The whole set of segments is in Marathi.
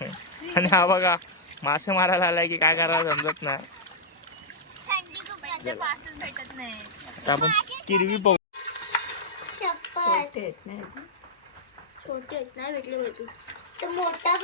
आणि हा बघा मासे मारायला आलाय की काय करायला समजत आता आपण किरवी बघू. चप्पल छोटे ना नाही भेटले मोठा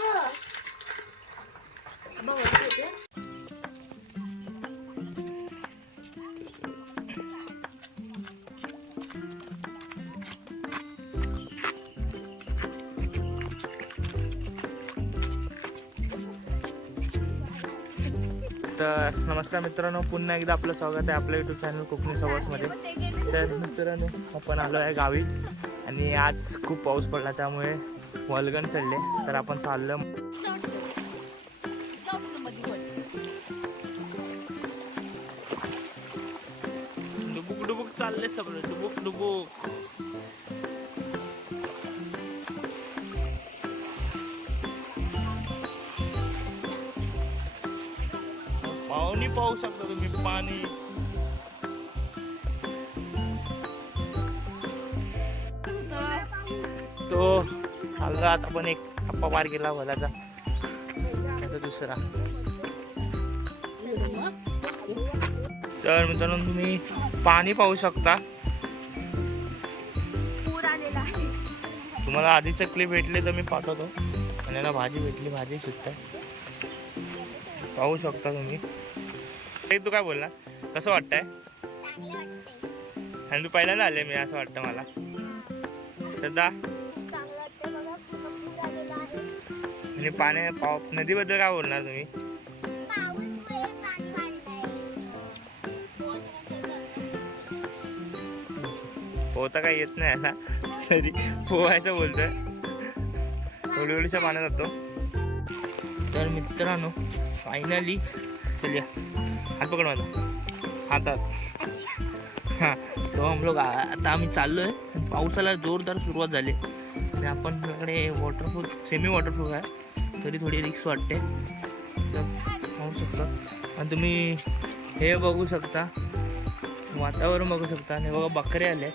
तर नमस्कार मित्रांनो पुन्हा एकदा आपलं स्वागत आहे आपल्या युट्यूब चॅनल कोकणी सवासमध्ये तर मित्रांनो आपण आलो आहे गावी आणि आज खूप पाऊस पडला त्यामुळे वलगण चढले. तर आपण चाललं. डुबुक डुबुक चालले सगळं. डुबुक डुबुक. पाहू शकता तुम्ही पाणी. तो चालला आता पण एक आप्पा पार गेला भलाचा आता दुसरा. तर मित्रांनो तुम्ही पाणी पाहू शकता. तुम्हाला आधी चकली भेटली तर मी पाठवतो. आणि याला भाजी भेटली भाजी सुद्धा पाहू शकता तुम्ही. तू काय बोलला? कसं वाटतंय? आणि तू पहिल्यांदा आले मी असं वाटतं मला. श्रद्धा? चांगलं आणि पाणी पाव नदीबद्दल काय बोलणार तुम्ही? पोहता काही येत नाही आता तरी पोहायचं बोलतोय. हळूहळूच्या पाण्यात जातो. तर मित्रांनो फायनली चलिया हात पकड माझा. हातात हां तो हम लोग आता आम्ही चाललो आहे पावसाला जोरदार सुरुवात झाली. आणि आपण आपल्याकडे वॉटरप्रूफ सेमी वॉटरप्रूफ आहे. तरी थोडी रिक्स वाटते. तर पाहू शकता. आणि तुम्ही हे बघू शकता. वातावरण बघू शकता. आणि बघा बकरे आले.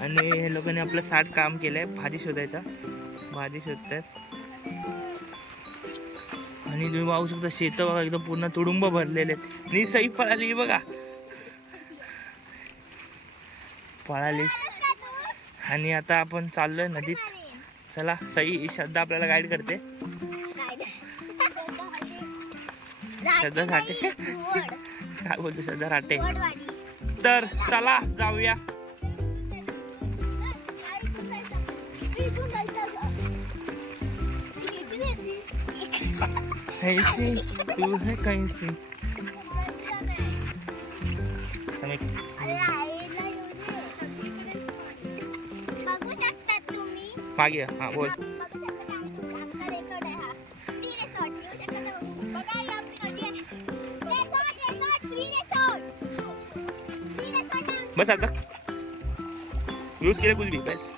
आणि हे लोकांनी आपलं साठ काम केलंय भाजी शोधायचा. भाजी शोधतायत आणि तुम्ही पाहू शकता शेतं बघा एकदम पूर्ण तुडुंब भरलेले आहेत. आणि सई पळाली बघा. पळाली. आणि आता आपण चाललोय नदीत. चला सई श्रद्धा आपल्याला गाईड करते. श्रद्धा राटे काय बोलतो श्रद्धा राटे तर चला जाऊया. कहीं से तू है कहीं से हाँ बोल. बस आता. यूज़ किया कुछ भी बस.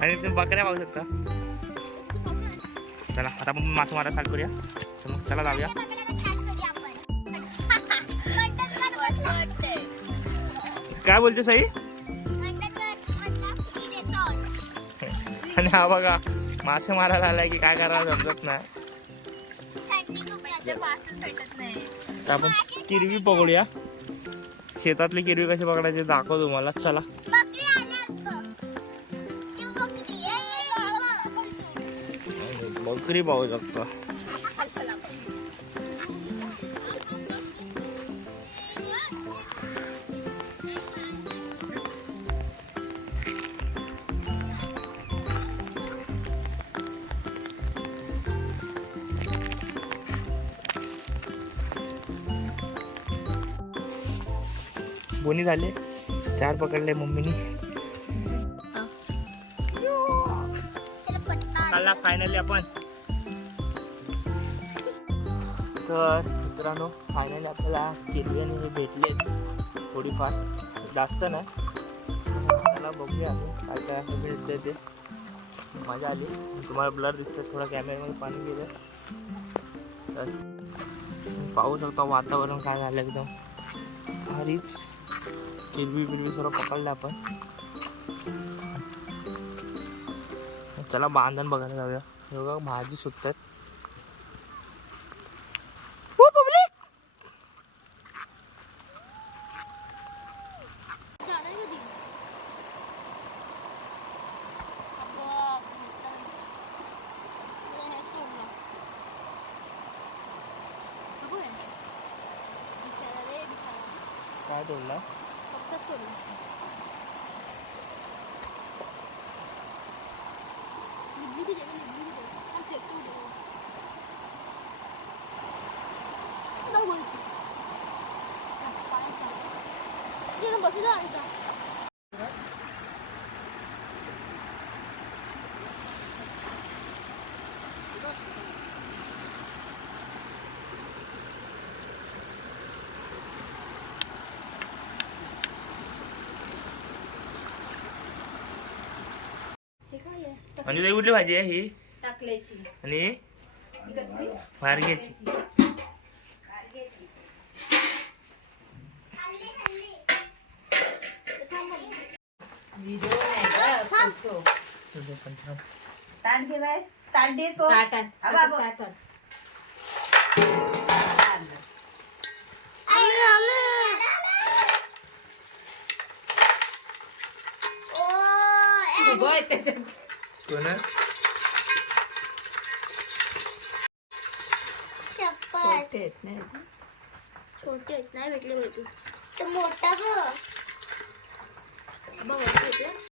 आणि तुम्ही बकऱ्या पाहू शकता. चला आता आपण मासे मारा स्टार्ट करूया. तर मग चला जाऊया. काय बोलते साई? आणि हा बघा मासे मारायला आलाय की काय करायला समजत नाही. नाही तर आपण किरवी पकडूया. शेतातली किरवी कशी पकडायची दाखव तुम्हाला. चला. बकरी पाहू शकतो. बोनी झाले. चार पकडले मम्मीनी. फायनली आपण. तर मित्रांनो फायनली आपल्याला केली आणि हे भेटले थोडीफार जास्त नाही. त्याला बघूया काय काय असं ते. मजा आली. तुम्हाला ब्लर दिसतं थोडा कॅमेऱ्यामध्ये पाणी गेलं तर पाहू शकता वातावरण काय झालं एकदम. भारीच. किरवी बिरवी सर्व पकडलं आपण. चला बांधण बघायला जाऊया. हे बघा भाजी सुटतात 밥차도 올라? 밥차도 올라. 미리 되면 미리 돼. 한 100도 돼. 나 보여줄게. 아, 말했어. 이런 거 세상 안있 म्हणजे लई कुठली भाजी आहे ही. टाकल्याची. आणि ही वारग्याची. ताट घे बाय ताट दे तो ताटात त्याच्यात. कोण चप्पल. छोटे आहेत ना. छोटे आहेत नाही भेटले पाहिजे तर मोठा बघ. बघ भेटले